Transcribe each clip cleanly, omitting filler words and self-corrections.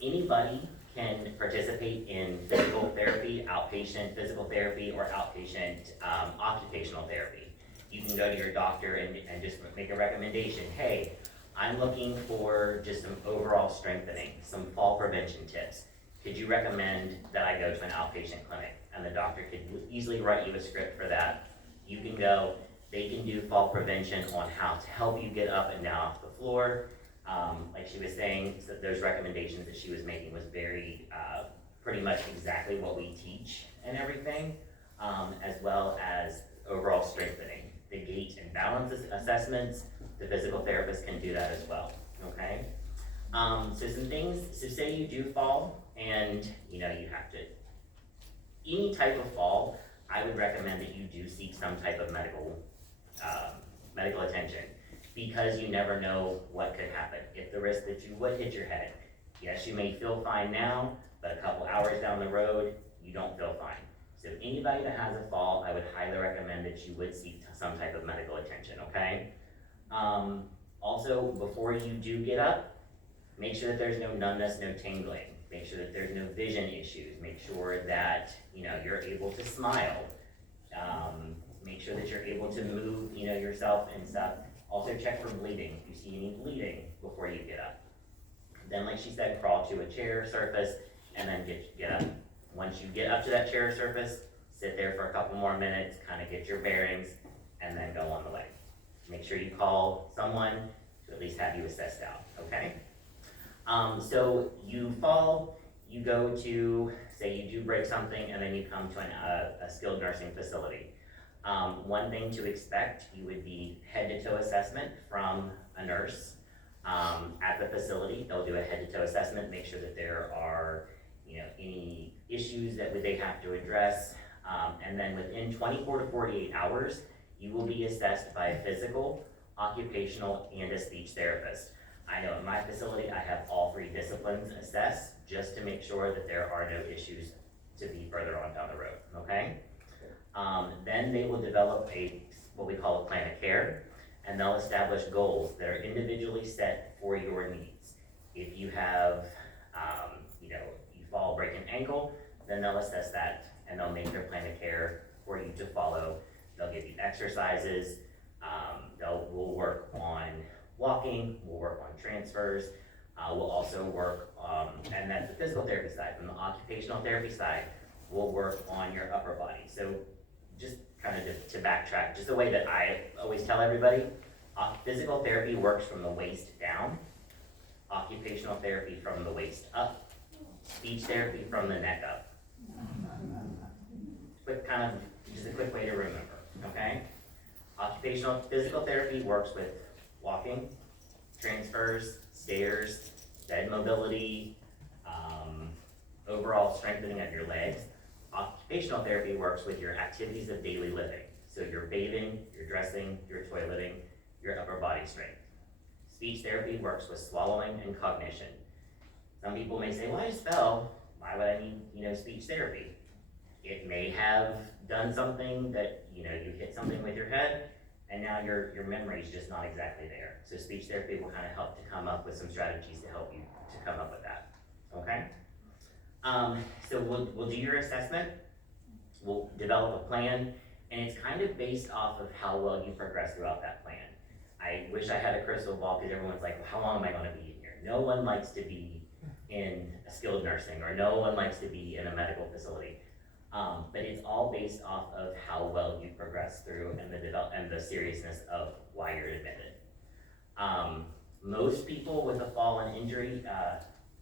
Anybody can participate in physical therapy, outpatient physical therapy, or outpatient occupational therapy. You can go to your doctor and just make a recommendation. Hey, I'm looking for just some overall strengthening, some fall prevention tips. Could you recommend that I go to an outpatient clinic? And the doctor could easily write you a script for that. You can go, they can do fall prevention on how to help you get up and down off the floor. Like she was saying, so those recommendations that she was making was very, pretty much exactly what we teach and everything, as well as overall strengthening. The gait and balance assessments, the physical therapist can do that as well, okay? So some things, so say you do fall and you have to, any type of fall, I would recommend that you do seek some type of medical attention, because you never know what could happen. If the risk that you would hit your head, yes, you may feel fine now, but a couple hours down the road, you don't feel fine. So anybody that has a fall, I would highly recommend that you would seek some type of medical attention, okay? Also, before you do get up, make sure that there's no numbness, no tingling. Make sure that there's no vision issues. Make sure that, you're able to smile. Make sure that you're able to move, yourself and stuff. Also check for bleeding, if you see any bleeding before you get up. Then, like she said, crawl to a chair surface and then get up. Once you get up to that chair surface, sit there for a couple more minutes, kind of get your bearings, and then go on the way. Make sure you call someone to at least have you assessed out, okay? So you fall, you go to, say you do break something, and then you come to a skilled nursing facility. One thing to expect, you would be head-to-toe assessment from a nurse at the facility. They'll do a head-to-toe assessment, make sure that there are any issues that they have to address, and then within 24 to 48 hours, you will be assessed by a physical, occupational, and a speech therapist. I know in my facility, I have all three disciplines assessed just to make sure that there are no issues to be further on down the road, okay? Then they will develop what we call a plan of care, and they'll establish goals that are individually set for your needs. If you have, you fall, break an ankle, then they'll assess that and they'll make their plan of care for you to follow. They'll give you exercises, we'll work on walking, we'll work on transfers, we'll also work, and that's the physical therapy side. From the occupational therapy side, we'll work on your upper body. So just kind of to backtrack, just the way that I always tell everybody, physical therapy works from the waist down, occupational therapy from the waist up, speech therapy from the neck up. Just a quick way to remember, okay? Occupational physical therapy works with walking, transfers, stairs, bed mobility, overall strengthening of your legs. Occupational therapy works with your activities of daily living. So your bathing, your dressing, your toileting, your upper body strength. Speech therapy works with swallowing and cognition. Some people may say, well, I just fell. Why would I need, speech therapy? It may have done something that, you hit something with your head, and now your memory is just not exactly there. So speech therapy will kind of help to come up with some strategies to help you to come up with that, okay? So we'll do your assessment, we'll develop a plan, and it's kind of based off of how well you progress throughout that plan. I wish I had a crystal ball, because everyone's like, well, how long am I gonna be in here? No one likes to be in a skilled nursing, or no one likes to be in a medical facility. But it's all based off of how well you progress through and the seriousness of why you're admitted. Most people with a fall and injury,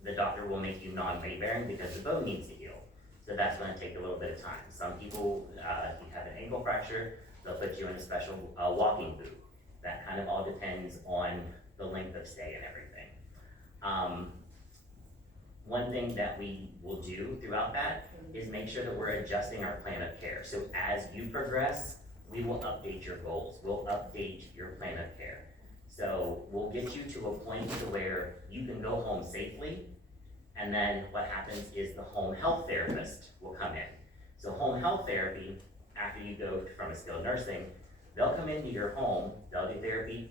the doctor will make you non-weight bearing because the bone needs to heal. So that's going to take a little bit of time. Some people, if you have an ankle fracture, they'll put you in a special walking boot. That kind of all depends on the length of stay and everything. One thing that we will do throughout that is make sure that we're adjusting our plan of care. So as you progress, we will update your goals. We'll update your plan of care. So we'll get you to a point to where you can go home safely, and then what happens is the home health therapist will come in. So home health therapy, after you go from a skilled nursing, they'll come into your home, they'll do therapy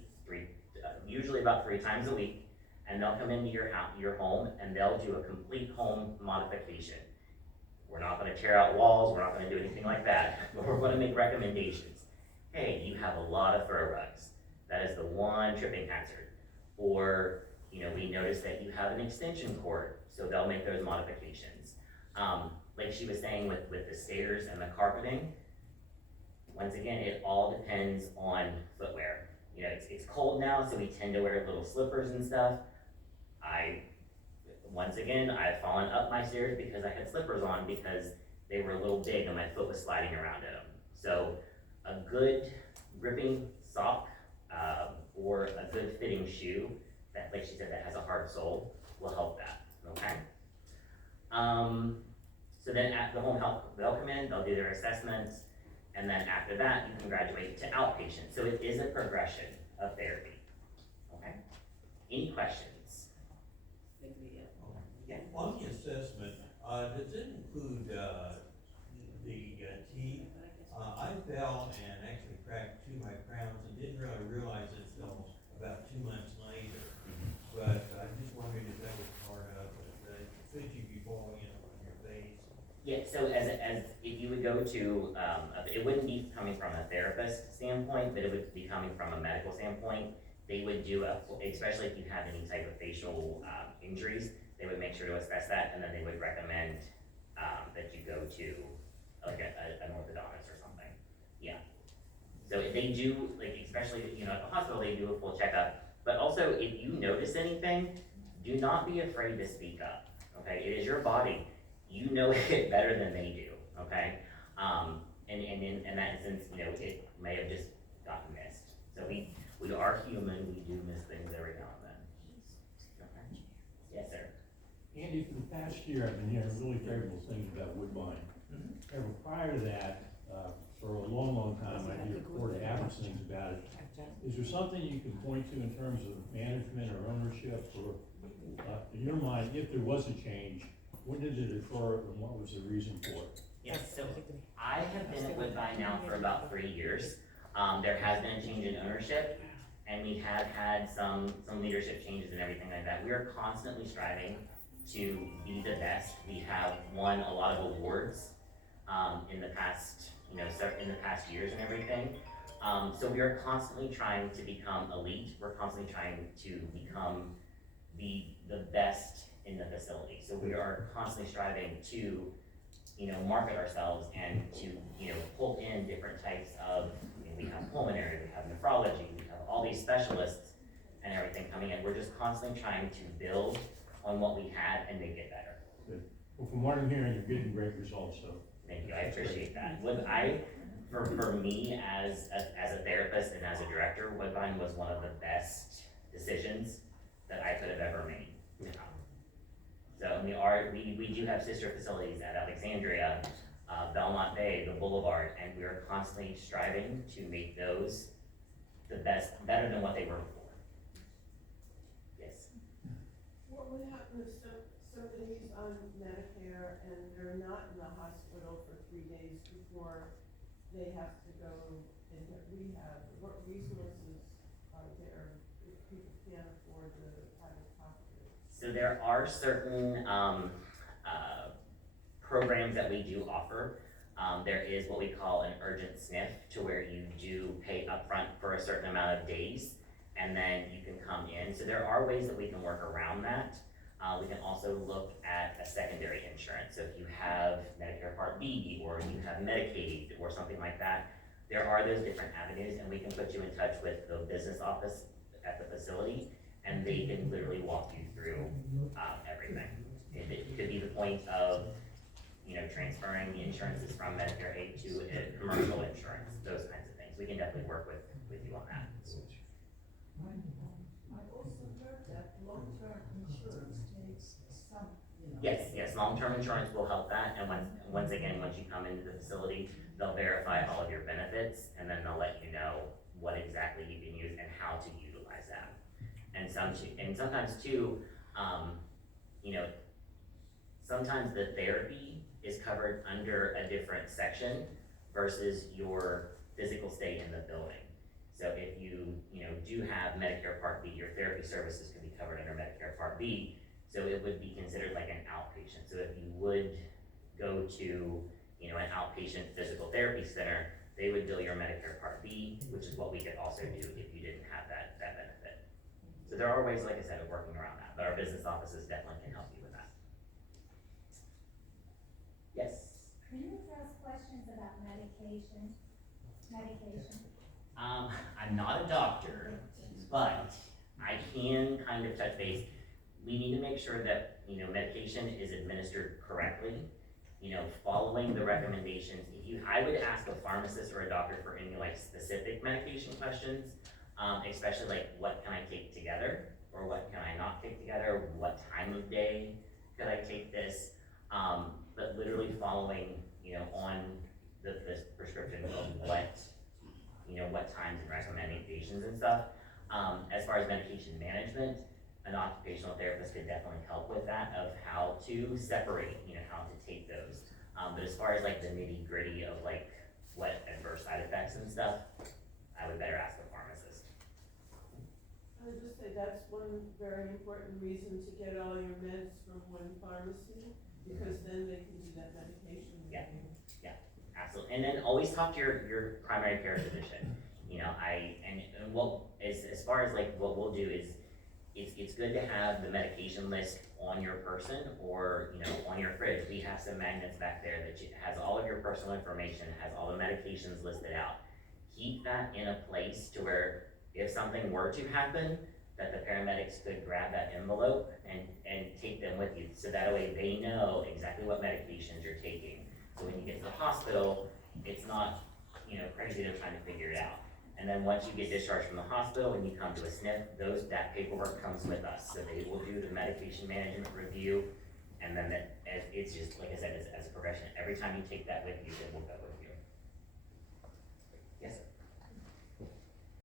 usually about 3 times a week. and they'll come into your home, and they'll do a complete home modification. We're not gonna tear out walls, we're not gonna do anything like that, but we're gonna make recommendations. Hey, you have a lot of throw rugs, that is the one tripping hazard. Or, we noticed that you have an extension cord, so they'll make those modifications. Like she was saying with the stairs and the carpeting, once again, it all depends on footwear. It's cold now, so we tend to wear little slippers and stuff. Once again, I've fallen up my stairs because I had slippers on because they were a little big and my foot was sliding around in them. So a good gripping sock or a good fitting shoe that, like she said, that has a hard sole will help that, okay? So then at the home health, they'll come in, they'll do their assessments, and then after that, you can graduate to outpatient. So it is a progression of therapy, okay? Any questions? Yeah. On the assessment, does it include the teeth? I fell and actually cracked 2 of my crowns and didn't really realize it until about 2 months later. But I just wondered if that was part of it. Could you be falling on your face? Yeah, so as if you would go to, it wouldn't be coming from a therapist standpoint, but it would be coming from a medical standpoint. They would do especially if you have any type of facial injuries, they would make sure to assess that, and then they would recommend that you go to like an orthodontist or something. Yeah. So if they do, like especially at the hospital, they do a full checkup. But also, if you notice anything, do not be afraid to speak up. Okay, it is your body. You know it better than they do. Okay, and in that sense, it may have just gotten missed. So we are human. We do miss things every now and then. Okay. Yes, sir. Andy, for the past year, I've been hearing really favorable things about Woodbine. However, prior to that, for a long, long time, I hear reported average things about it. Is there something you can point to in terms of management or ownership, or in your mind, if there was a change, when did it occur and what was the reason for it? Yes, so I have been at Woodbine now for about 3 years. There has been a change in ownership, and we have had some leadership changes and everything like that. We are constantly striving to be the best. We have won a lot of awards in the past, in the past years and everything. So we are constantly trying to become elite. We're constantly trying to become the best in the facility. So we are constantly striving to, market ourselves and to, pull in different types of, we have pulmonary, we have nephrology, we have all these specialists and everything coming in. We're just constantly trying to build on what we had and make it better. Good. Well, from what I'm hearing, you're getting great results, so. Thank you, I appreciate that. For me as a therapist and as a director, Woodbine was one of the best decisions that I could have ever made. So we do have sister facilities at Alexandria, Belmont Bay, the Boulevard, and we are constantly striving to make those the best, better than what they were before. Yes. What would happen if somebody's on Medicare and they're not in the hospital for 3 days before they have to go and get rehab? What resources are there if people can't afford the out-of-pocket? So there are certain programs that we do offer. There is what we call an urgent SNF, to where you do pay upfront for a certain amount of days, and then you can come in. So there are ways that we can work around that. We can also look at a secondary insurance. So if you have Medicare Part B, or you have Medicaid, or something like that, there are those different avenues, and we can put you in touch with the business office at the facility, and they can literally walk you through everything. It could be the point of, transferring the insurances from Medicare A to a commercial insurance, those kinds of things. We can definitely work with you on that. I also heard that long-term insurance takes some, Yes, long-term insurance will help that, and once again, once you come into the facility, they'll verify all of your benefits, and then they'll let you know what exactly you can use and how to utilize that. And sometimes too, sometimes the therapy is covered under a different section versus your physical stay in the building. So if you, do have Medicare Part B, your therapy services can be covered under Medicare Part B, so it would be considered like an outpatient. So if you would go to, an outpatient physical therapy center, they would bill your Medicare Part B, which is what we could also do if you didn't have that benefit. So there are ways, like I said, of working around that, but our business offices definitely can help you with that. Yes? Can you address questions about medication? I'm not a doctor, but I can kind of touch base. We need to make sure that, medication is administered correctly, following the recommendations. I would ask a pharmacist or a doctor for any like specific medication questions, especially like what can I take together, or what can I not take together, what time of day could I take this, but literally following, on the prescription of what times and recommendations and stuff. As far as medication management, an occupational therapist could definitely help with that, of how to separate, how to take those. But as far as like the nitty gritty of like what adverse side effects and stuff, I would better ask the pharmacist. I would just say that's one very important reason to get all your meds from one pharmacy, because then they can do that medication review. Absolutely, and then always talk to your primary care physician. And what as far as like what we'll do is, it's good to have the medication list on your person, or on your fridge. We have some magnets back there that has all of your personal information, has all the medications listed out. Keep that in a place to where if something were to happen, that the paramedics could grab that envelope and take them with you, so that way they know exactly what medications you're taking. So when you get to the hospital, it's not, crazy to trying to figure it out. And then once you get discharged from the hospital and you come to a SNF, that paperwork comes with us. So they will do the medication management review, and then it's just, like I said, as a progression. Every time you take that with you, it will go with you.